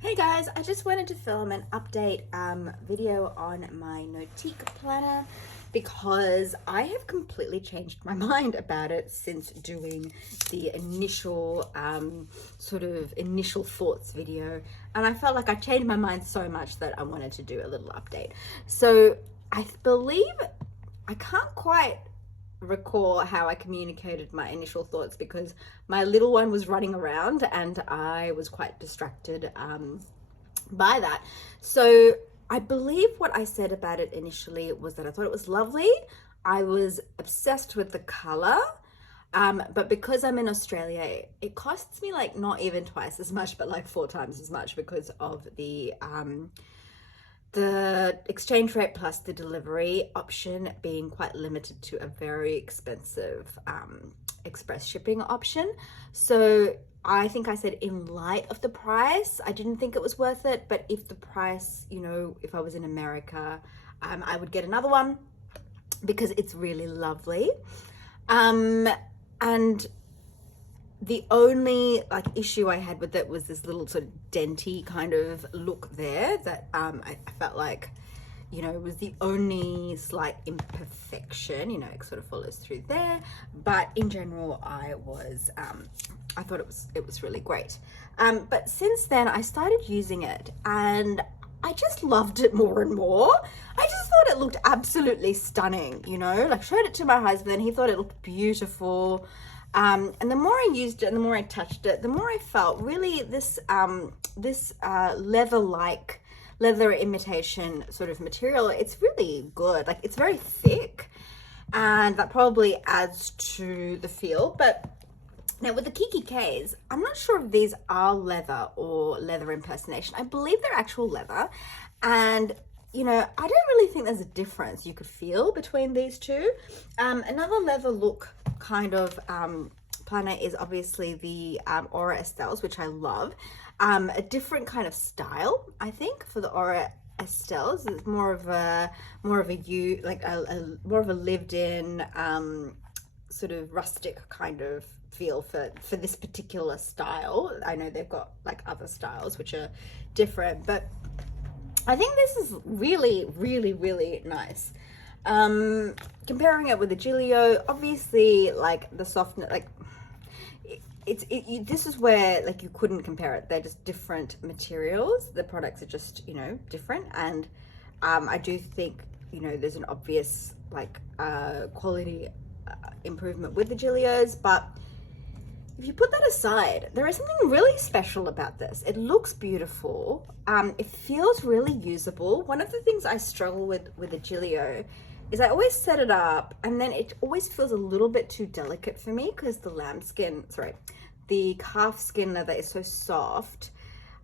Hey guys, I just wanted to film an update video on my Notiq planner because I have completely changed my mind about it since doing the initial sort of initial thoughts video, and I felt like I changed my mind so much that I wanted to do a little update. So I believe I can't quite recall how I communicated my initial thoughts because my little one was running around and I was quite distracted by that. So I believe what I said about it initially was that I thought it was lovely. I was obsessed with the color. But because I'm in Australia, it costs me like not even twice as much, but like 4 times as much because of the exchange rate plus the delivery option being quite limited to a very expensive express shipping option. So I think I said in light of the price, I didn't think it was worth it. But if the price, if I was in America, I would get another one because it's really lovely. And the only issue I had with it was this little sort of denty kind of look there that I felt like, was the only slight imperfection. It sort of follows through there, but in general, I thought it was really great. But since then, I started using it, and I just loved it more and more. I just thought it looked absolutely stunning. Showed it to my husband. He thought it looked beautiful. And the more I used it and the more I touched it, the more I felt really this leather imitation sort of material. It's really good. Like, it's very thick, and that probably adds to the feel. But now with the Kiki Ks, I'm not sure if these are leather or leather impersonation. I believe they're actual leather, and I don't really think there's a difference you could feel between these two. Another leather look kind of planner is obviously the Aura Estelles, which I love. A different kind of style, I think, for the Aura Estelles. It's more of a more of a lived-in sort of rustic kind of feel for this particular style. I know they've got like other styles which are different, but I think this is really, really, really nice. Comparing it with the Giglio, obviously, like the softness, like this is where like you couldn't compare it. They're just different materials. The products are just different, and I do think there's an obvious quality improvement with the Giglios, but if you put that aside, there is something really special about this. It looks beautiful. It feels really usable. One of the things I struggle with the Giglio is I always set it up and then it always feels a little bit too delicate for me because the calf skin leather is so soft.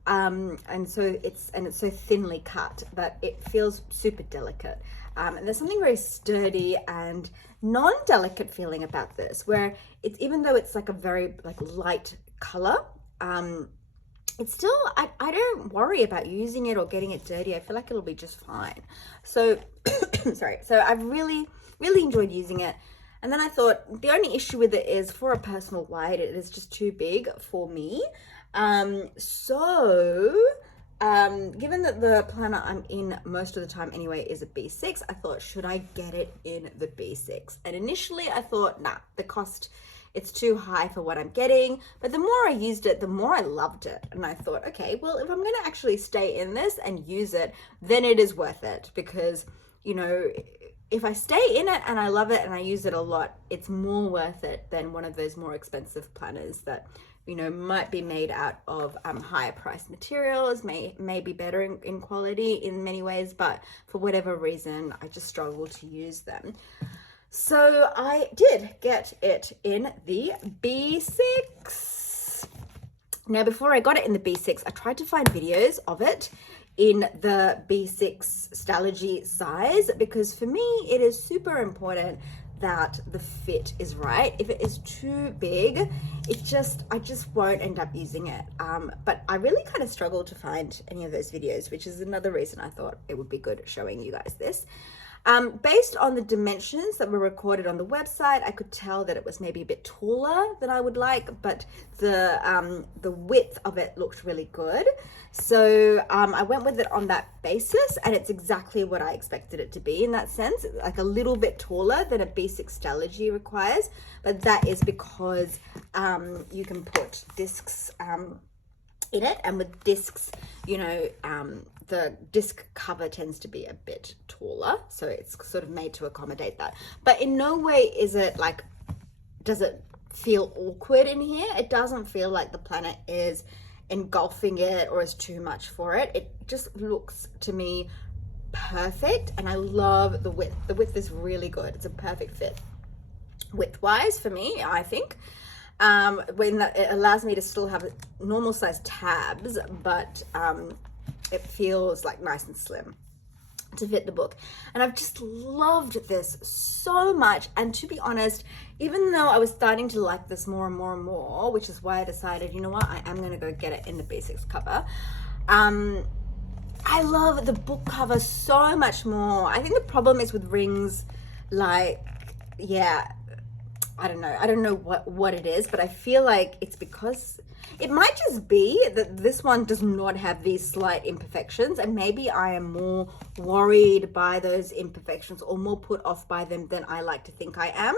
And it's so thinly cut that it feels super delicate. And there's something very sturdy and non-delicate feeling about this, where it's, even though it's like a very light color, it's still, I don't worry about using it or getting it dirty. I feel like it'll be just fine. So sorry. So I've really, really enjoyed using it. And then I thought the only issue with it is for a personal white, it is just too big for me. Given that the planner I'm in most of the time anyway is a B6, I thought, should I get it in the B6? And initially I thought, nah, the cost, it's too high for what I'm getting. But the more I used it, the more I loved it. And I thought, okay, well, if I'm going to actually stay in this and use it, then it is worth it. Because, if I stay in it and I love it and I use it a lot, it's more worth it than one of those more expensive planners that might be made out of higher priced materials, may be better in quality in many ways, but for whatever reason, I just struggle to use them. So I did get it in the B6. Now, before I got it in the B6, I tried to find videos of it in the B6 stalogy size, because for me, it is super important that the fit is right. If it is too big, I just won't end up using it. But I really kind of struggled to find any of those videos, which is another reason I thought it would be good showing you guys this. Based on the dimensions that were recorded on the website, I could tell that it was maybe a bit taller than I would like, but the width of it looked really good. So I went with it on that basis, and it's exactly what I expected it to be in that sense, like a little bit taller than a B6 stalogy requires, but that is because you can put discs in it, and with discs, you know, the disc cover tends to be a bit taller, so it's sort of made to accommodate that. But in no way is it like, does it feel awkward in here? It doesn't feel like the planet is engulfing it or is too much for it. It just looks to me perfect, and I love the width. The width is really good. It's a perfect fit width-wise for me, I think. When it allows me to still have normal size tabs, but it feels like nice and slim to fit the book. And I've just loved this so much. And to be honest, even though I was starting to like this more and more and more, which is why I decided, you know what, I am going to go get it in the B6 cover. I love the book cover so much more. I think the problem is with rings, like, yeah, I don't know what it is, but I feel like it's because it might just be that this one does not have these slight imperfections, and maybe I am more worried by those imperfections or more put off by them than I like to think I am.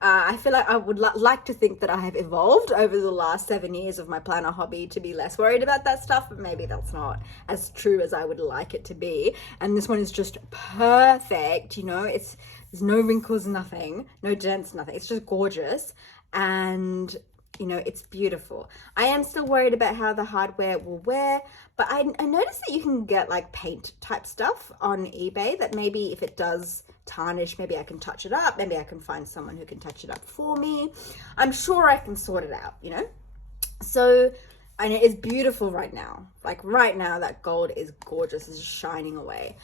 I feel like I would like to think that I have evolved over the last 7 years of my planner hobby to be less worried about that stuff, but maybe that's not as true as I would like it to be. And this one is just perfect, you know, there's no wrinkles, nothing, no dents, nothing. It's just gorgeous, and you know, it's beautiful. I am still worried about how the hardware will wear, but I noticed that you can get like paint type stuff on eBay that maybe if it does tarnish, maybe I can touch it up. Maybe I can find someone who can touch it up for me. I'm sure I can sort it out, you know? So, and it is beautiful right now. Like right now, that gold is gorgeous. It's shining away.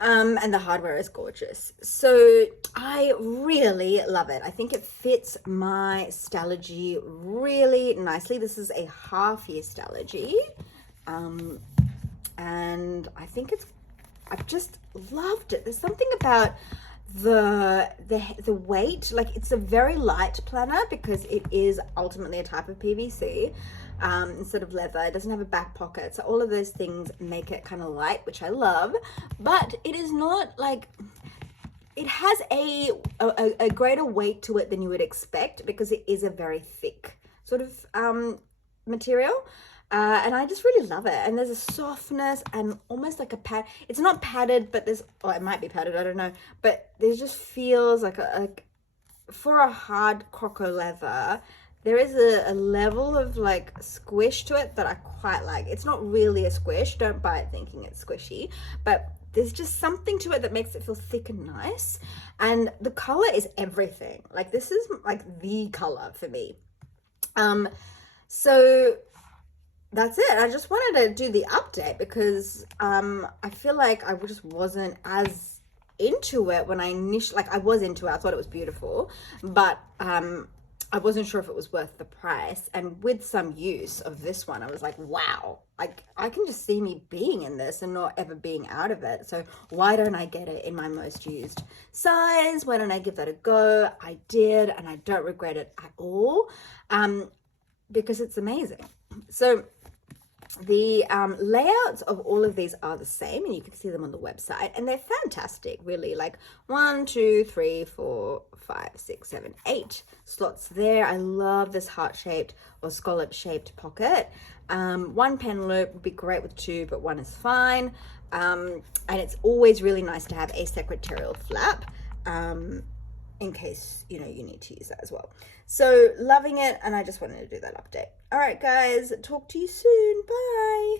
And the hardware is gorgeous. So I really love it. I think it fits my stalogy really nicely. This is a half-year stalogy. And I think I've just loved it. There's something about the weight, like it's a very light planner because it is ultimately a type of PVC. Instead of leather, it doesn't have a back pocket, so all of those things make it kind of light, which I love. But it is not like, it has a greater weight to it than you would expect because it is a very thick sort of material. And I just really love it. And there's a softness and almost like a pad. It's not padded, but it might be padded, I don't know. But there just feels like for a hard croco leather, there is a level of like squish to it that I quite like. It's not really a squish. Don't buy it thinking it's squishy, but there's just something to it that makes it feel thick and nice. And the color is everything. Like this is like the color for me. So that's it. I just wanted to do the update because I feel like I just wasn't as into it when I initially, like I was into it. I thought it was beautiful, but I wasn't sure if it was worth the price. And with some use of this one, I was like, wow, like I can just see me being in this and not ever being out of it. So why don't I get it in my most used size? Why don't I give that a go? I did, and I don't regret it at all because it's amazing. So the layouts of all of these are the same, and you can see them on the website, and they're fantastic, really. Like 1, 2, 3, 4, 5, 6, 7, 8 slots there. I love this heart-shaped or scallop-shaped pocket. One pen loop would be great with 2, but 1 is fine. And it's always really nice to have a secretarial flap in case, you know, you need to use that as well. So loving it, and I just wanted to do that update. All right, guys, talk to you soon. Bye.